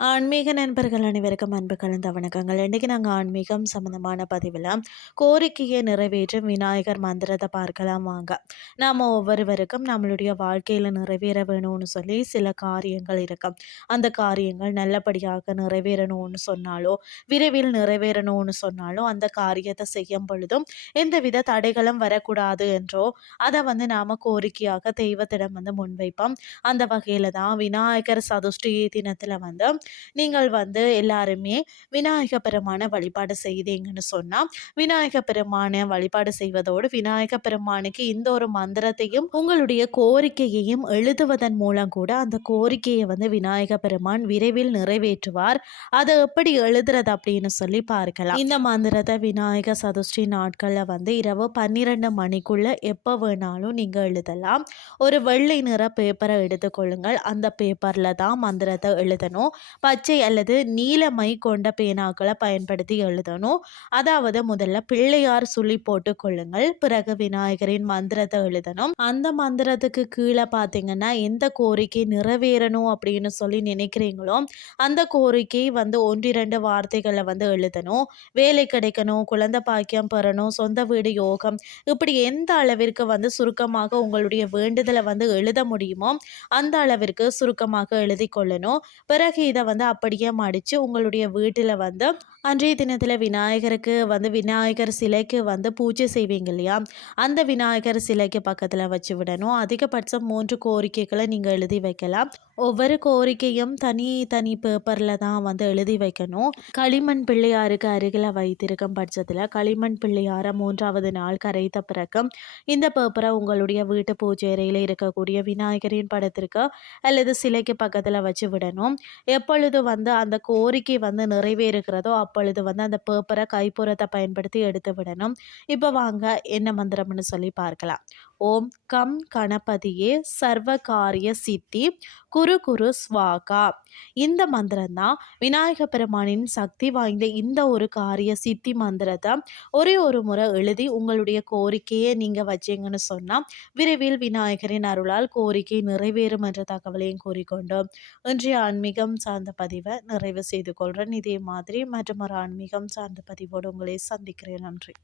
ஆன்மீக நண்பர்கள் அனைவருக்கும் அன்பு கலந்த வணக்கங்கள். இன்றைக்கி நாங்கள் ஆன்மீகம் சம்மந்தமான பதிவில் கோரிக்கையை நிறைவேற்றும் விநாயகர் மந்திரத்தை பார்க்கலாம் வாங்க. நாம் ஒவ்வொருவருக்கும் நம்மளுடைய வாழ்க்கையில் நிறைவேற வேணும்னு சொல்லி சில காரியங்கள் இருக்கும் அந்த காரியங்கள் நல்லபடியாக நிறைவேறணும்னு சொன்னாலோ விரைவில் நிறைவேறணும்னு சொன்னாலோ அந்த காரியத்தை செய்யும் பொழுதும் எந்தவித தடைகளும் வரக்கூடாது என்றோ அதை வந்து நாம் கோரிக்கையாக தெய்வத்திடம் வந்து முன்வைப்போம். அந்த வகையில் தான் விநாயகர் சதுஷ்டி தினத்தில் வந்து நீங்கள் வந்து எல்லாருமே விநாயக பெருமான வழிபாடு செய்தீங்கன்னு சொன்னால் விநாயக பெருமான வழிபாடு செய்வதோடு விநாயக பெருமானுக்கு இந்த ஒரு மந்திரத்தையும் உங்களுடைய கோரிக்கையையும் எழுதுவதன் மூலம் கூட அந்த கோரிக்கையை வந்து விநாயக பெருமான் விரைவில் நிறைவேற்றுவார். அதை எப்படி எழுதுறது அப்படின்னு சொல்லி பார்க்கலாம். இந்த மந்திரத்தை விநாயக சதுஷ்டி நாட்களில் வந்து இரவு பன்னிரெண்டு மணிக்குள்ள எப்போ வேணாலும் நீங்கள் எழுதலாம். ஒரு வெள்ளை நிற பேப்பரை எடுத்துக்கொள்ளுங்கள். அந்த பேப்பரில் தான் மந்திரத்தை எழுதணும். பச்சை அல்லது நீலமை கொண்ட பேனாக்களை பயன்படுத்தி எழுதணும். அதாவது முதல்ல பிள்ளையார் சொல்லி போட்டு கொள்ளுங்கள். பிறகு விநாயகரின் மந்திரத்தை எழுதணும். அந்த மந்திரத்துக்கு கீழே பார்த்தீங்கன்னா எந்த கோரிக்கை நிறைவேறணும் அப்படின்னு சொல்லி நினைக்கிறீங்களோ அந்த கோரிக்கை வந்து ஒன்றிரண்டு வார்த்தைகளை வந்து எழுதணும். வேலை கிடைக்கணும் குழந்தை பாக்கியம் பெறணும் சொந்த வீடு யோகம் இப்படி எந்த அளவிற்கு வந்து சுருக்கமாக உங்களுடைய வேண்டுதலை வந்து எழுத முடியுமோ அந்த அளவிற்கு சுருக்கமாக எழுதி கொள்ளணும். பிறகு இதை வந்து அப்படியே மடித்து உங்களுடைய வீட்டில் வந்து அன்றைய தினத்தில் விநாயகருக்கு வந்து விநாயகர் சிலைக்கு வந்து பூஜை செய்வீங்க இல்லையா? அந்த விநாயகர் சிலைக்கு பக்கத்தில் வச்சு விடணும். அதிகபட்சம் மூன்று கோரிக்கைகளை நீங்கள் எழுதி வைக்கலாம். ஒவ்வொரு கோரிக்கையும் தனி தனி பேப்பரில் தான் வந்து எழுதி வைக்கணும். களிமண் பிள்ளையாருக்கு அருகில் வைத்திருக்கும் பட்சத்தில் களிமண் பிள்ளையாரை மூன்றாவது நாள் கரைத்த பிறகு இந்த பேப்பரை உங்களுடைய வீட்டு பூஜை அறையில் இருக்கக்கூடிய விநாயகரின் படத்திற்கு அல்லது சிலைக்கு பக்கத்தில் வச்சு விடணும். எப்பொழுது வந்து அந்த கோரிக்கை வந்து நிறைவேறுகிறதோ அப்பொழுது வந்து அந்த பேப்பரை கைப்புறத்தை பயன்படுத்தி எடுத்து விடணும். இப்போ வாங்க என்ன மந்திரம்னு சொல்லி பார்க்கலாம். ஓம் கம் கணபதியே சர்வகாரிய சித்தி குரு குரு ஸ்வாகா இந்த மந்திரம் தான் விநாயக பெருமானின் சக்தி வாய்ந்த இந்த ஒரு காரிய சித்தி மந்திரத்தை ஒரே ஒரு முறை எழுதி உங்களுடைய கோரிக்கையை நீங்கள் வச்சீங்கன்னு சொன்னால் விரைவில் விநாயகரின் அருளால் கோரிக்கை நிறைவேறும் என்ற தகவலையும் கூறிக்கொண்டோம். இன்றைய ஆன்மீகம் சார்ந்த பதிவை நிறைவு செய்து கொள்கிறேன் இதே மாதிரி மற்றும் ஒரு ஆன்மீகம் சார்ந்த பதிவோடு உங்களை சந்திக்கிறேன். நன்றி.